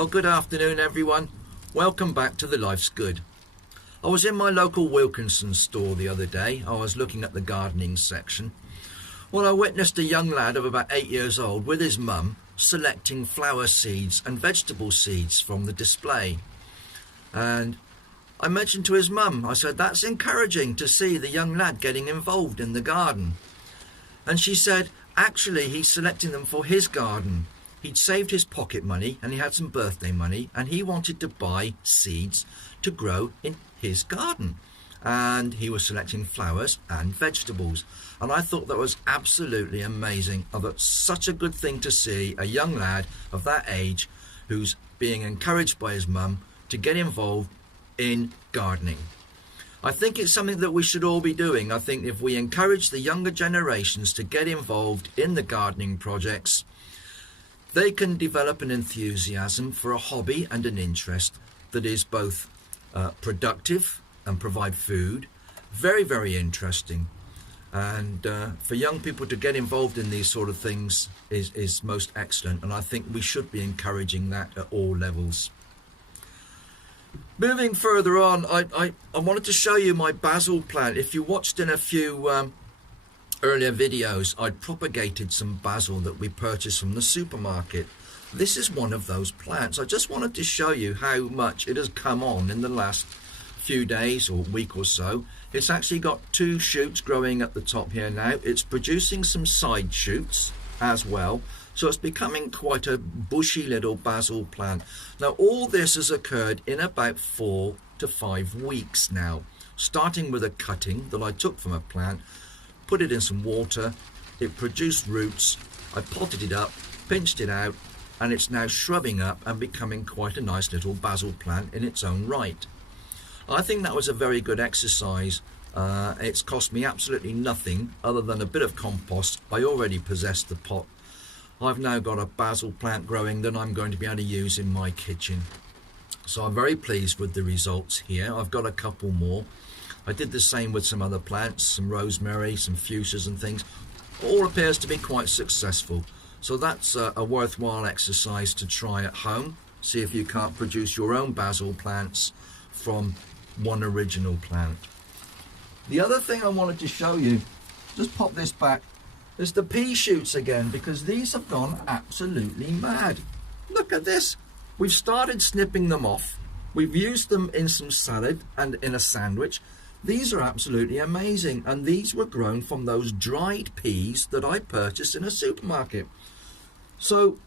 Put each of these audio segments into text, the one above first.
Well, good afternoon everyone. Welcome back to The Life's Good. I was in my local Wilkinson store the other day. I was looking at the gardening section. Well, I witnessed a young lad of about 8 years old with his mum selecting flower seeds and vegetable seeds from the display. And I mentioned to his mum, I said, that's encouraging to see the young lad getting involved in the garden. And she said, actually he's selecting them for his garden. He'd saved his pocket money and he had some birthday money and he wanted to buy seeds to grow in his garden. And he was selecting flowers and vegetables. And I thought that was absolutely amazing. I thought such a good thing to see a young lad of that age who's being encouraged by his mum to get involved in gardening. I think it's something that we should all be doing. I think if we encourage the younger generations to get involved in the gardening projects, they can develop an enthusiasm for a hobby and an interest that is both productive and provide food. Very, very interesting. And for young people to get involved in these sort of things is most excellent. And I think we should be encouraging that at all levels. Moving further on, I wanted to show you my basil plant. If you watched in a few earlier videos, I'd propagated some basil that we purchased from the supermarket. This is one of those plants. I just wanted to show you how much it has come on in the last few days or week or so. It's actually got 2 shoots growing at the top here now. It's producing some side shoots as well. So it's becoming quite a bushy little basil plant. Now all this has occurred in about 4 to 5 weeks now, starting with a cutting that I took from a plant, put it in some water, it produced roots, I potted it up, pinched it out, and it's now shrubbing up and becoming quite a nice little basil plant in its own right. I think that was a very good exercise. It's cost me absolutely nothing other than a bit of compost. I already possessed the pot. I've now got a basil plant growing that I'm going to be able to use in my kitchen. So I'm very pleased with the results here. I've got a couple more. I did the same with some other plants, some rosemary, some fuchsias and things. All appears to be quite successful. So that's a worthwhile exercise to try at home. See if you can't produce your own basil plants from one original plant. The other thing I wanted to show you, just pop this back, is the pea shoots again, because these have gone absolutely mad. Look at this. We've started snipping them off. We've used them in some salad and in a sandwich. These are absolutely amazing, and these were grown from those dried peas that I purchased in a supermarket. So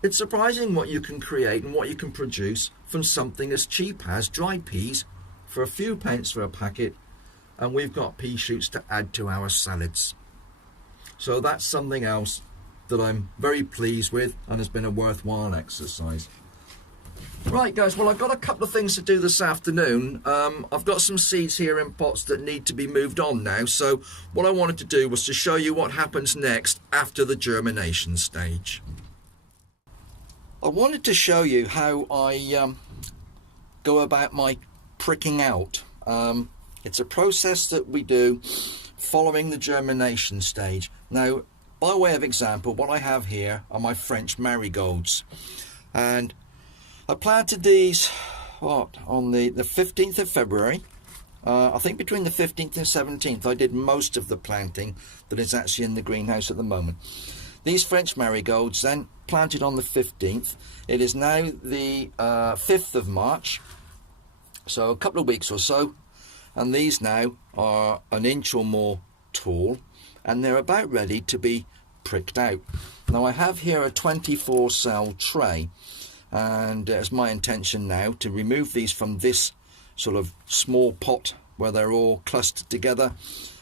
it's surprising what you can create and what you can produce from something as cheap as dried peas for a few pence for a packet, and we've got pea shoots to add to our salads. So that's something else that I'm very pleased with and has been a worthwhile exercise. Right guys, well I've got a couple of things to do this afternoon. I've got some seeds here in pots that need to be moved on now, so what I wanted to do was to show you what happens next after the germination stage. I wanted to show you how I go about my pricking out. It's a process that we do following the germination stage. Now, by way of example, what I have here are my French Marigolds, and I planted these on the 15th of February. I think between the 15th and 17th I did most of the planting that is actually in the greenhouse at the moment. These French Marigolds then planted on the 15th. It is now the 5th of March, so a couple of weeks or so, and these now are an inch or more tall and they're about ready to be pricked out. Now I have here a 24 cell tray, and it's my intention now to remove these from this sort of small pot where they're all clustered together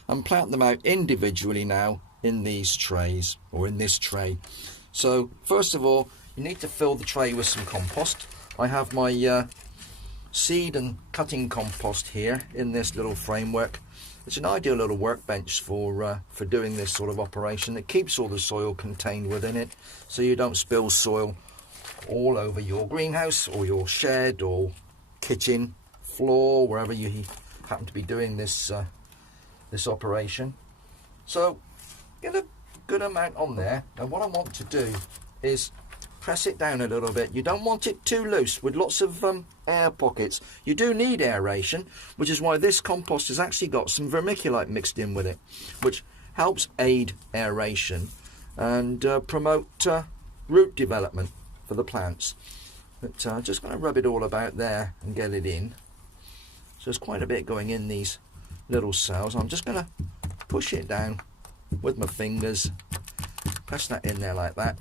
and plant them out individually now in these trays, or in this tray. So first of all, you need to fill the tray with some compost. I have my seed and cutting compost here in this little framework. It's an ideal little workbench for doing this sort of operation. It keeps all the soil contained within it, so you don't spill soil all over your greenhouse or your shed or kitchen floor, wherever you happen to be doing this this operation. So get a good amount on there. Now what I want to do is press it down a little bit. You don't want it too loose with lots of air pockets. You do need aeration, which is why this compost has actually got some vermiculite mixed in with it, which helps aid aeration and promote root development for the plants. But I'm just going to rub it all about there and get it in. So there's quite a bit going in these little cells. I'm just going to push it down with my fingers, press that in there like that.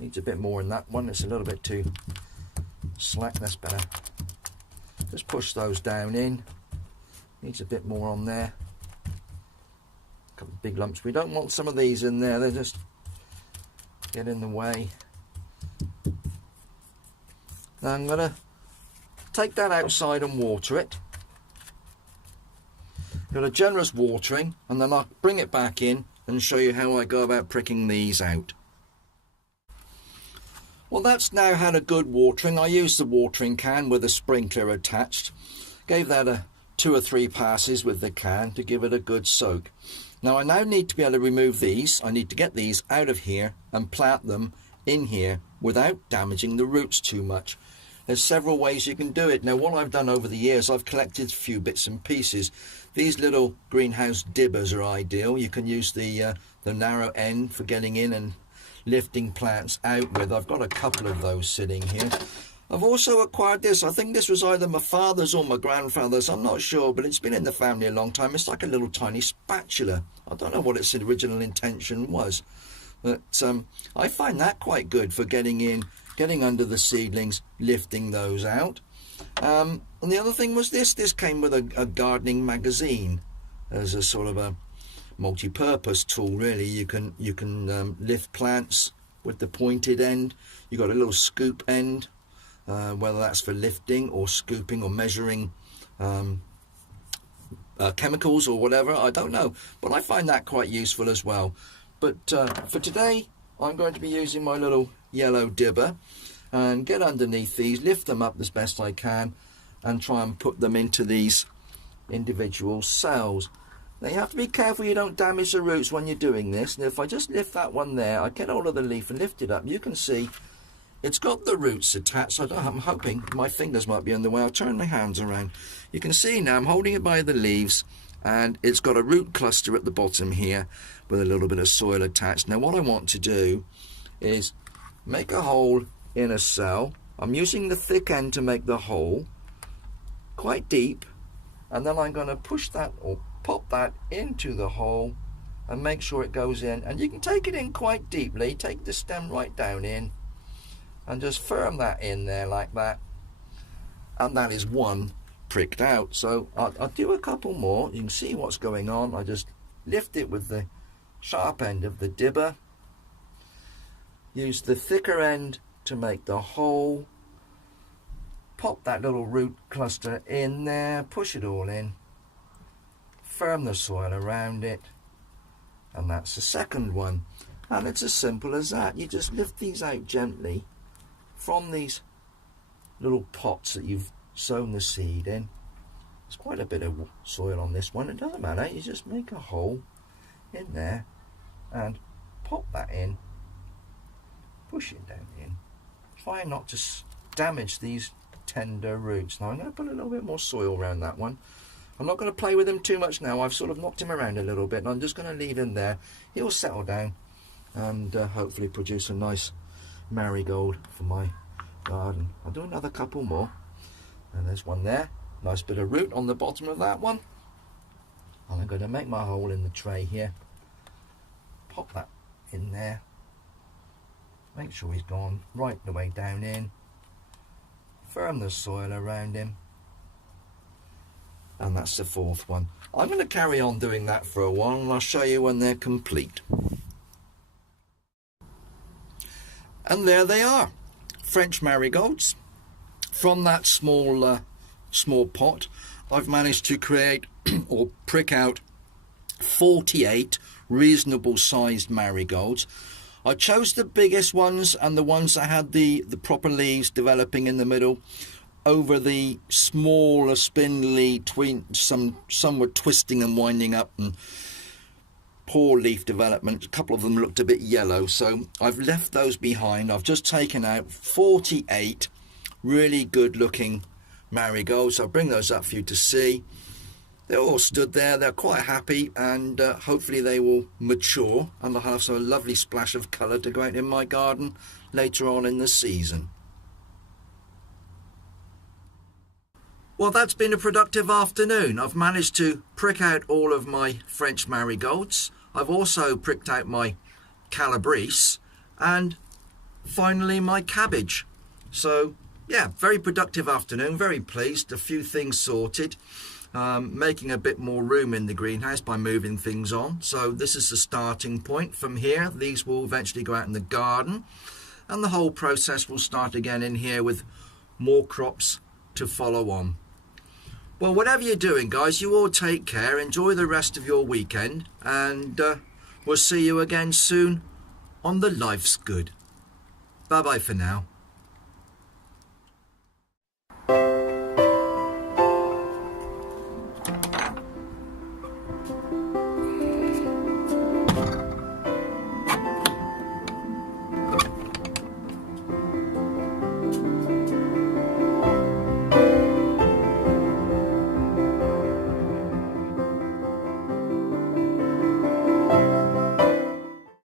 Needs a bit more in that one, it's a little bit too slack, that's better. Just push those down in. Needs a bit more on there. A couple of big lumps. We don't want some of these in there, they just get in the way. Now I'm going to take that outside and water it. Got a generous watering, and then I'll bring it back in and show you how I go about pricking these out. Well, that's now had a good watering. I used the watering can with a sprinkler attached. Gave that 2 or 3 passes with the can to give it a good soak. Now I now need to be able to remove these. I need to get these out of here and plant them in here without damaging the roots too much. There's several ways you can do it. Now what I've done over the years, I've collected a few bits and pieces. These little greenhouse dibbers are ideal. You can use the narrow end for getting in and lifting plants out with. I've got a couple of those sitting here. I've also acquired this. I think this was either my father's or my grandfather's, I'm not sure, but it's been in the family a long time. It's like a little tiny spatula. I don't know what its original intention was, but I find that quite good for getting in, getting under the seedlings, lifting those out. And the other thing was this came with a gardening magazine as a sort of a multi-purpose tool, really. You can lift plants with the pointed end. You've got a little scoop end, whether that's for lifting or scooping or measuring chemicals or whatever, I don't know, but I find that quite useful as well. But for today I'm going to be using my little yellow dibber and get underneath these, lift them up as best I can and try and put them into these individual cells. Now you have to be careful you don't damage the roots when you're doing this. And if I just lift that one there, I get hold of the leaf and lift it up, you can see it's got the roots attached. I'm hoping my fingers might be in the way. I'll turn my hands around. You can see now I'm holding it by the leaves and it's got a root cluster at the bottom here with a little bit of soil attached. Now what I want to do is make a hole in a cell. I'm using the thick end to make the hole quite deep, and then I'm going to push that or pop that into the hole and make sure it goes in. And you can take it in quite deeply, take the stem right down in and just firm that in there like that, and that is one pricked out. So I'll do a couple more. You can see what's going on. I just lift it with the sharp end of the dibber, use the thicker end to make the hole, pop that little root cluster in there, push it all in, firm the soil around it, and that's the second one. And it's as simple as that. You just lift these out gently from these little pots that you've sown the seed in. There's quite a bit of soil on this one. It doesn't matter, you just make a hole in there and pop that in, push it down in. Try not to damage these tender roots. Now I'm going to put a little bit more soil around that one. I'm not going to play with him too much now. I've sort of knocked him around a little bit and I'm just going to leave him there. He'll settle down and hopefully produce a nice marigold for my garden. I'll do another couple more, and there's one there, nice bit of root on the bottom of that one. And I'm going to make my hole in the tray here, pop that in there, make sure he's gone right the way down in, firm the soil around him, and that's the fourth one. I'm going to carry on doing that for a while and I'll show you when they're complete. And there they are, French marigolds. From that small pot, I've managed to create or prick out 48 reasonable sized marigolds. I chose the biggest ones and the ones that had the proper leaves developing in the middle over the smaller spindly, some were twisting and winding up and poor leaf development. A couple of them looked a bit yellow, so I've left those behind. I've just taken out 48 really good looking marigolds. I'll bring those up for you to see. They're all stood there, they're quite happy, and hopefully they will mature and I'll have some lovely splash of colour to go out in my garden later on in the season. Well, that's been a productive afternoon. I've managed to prick out all of my French marigolds. I've also pricked out my calabrese and finally my cabbage. So yeah, very productive afternoon, very pleased. A few things sorted, making a bit more room in the greenhouse by moving things on. So this is the starting point. From here, these will eventually go out in the garden and the whole process will start again in here with more crops to follow on. Well, whatever you're doing, guys, you all take care. Enjoy the rest of your weekend, and we'll see you again soon on the Life's Good. Bye-bye for now.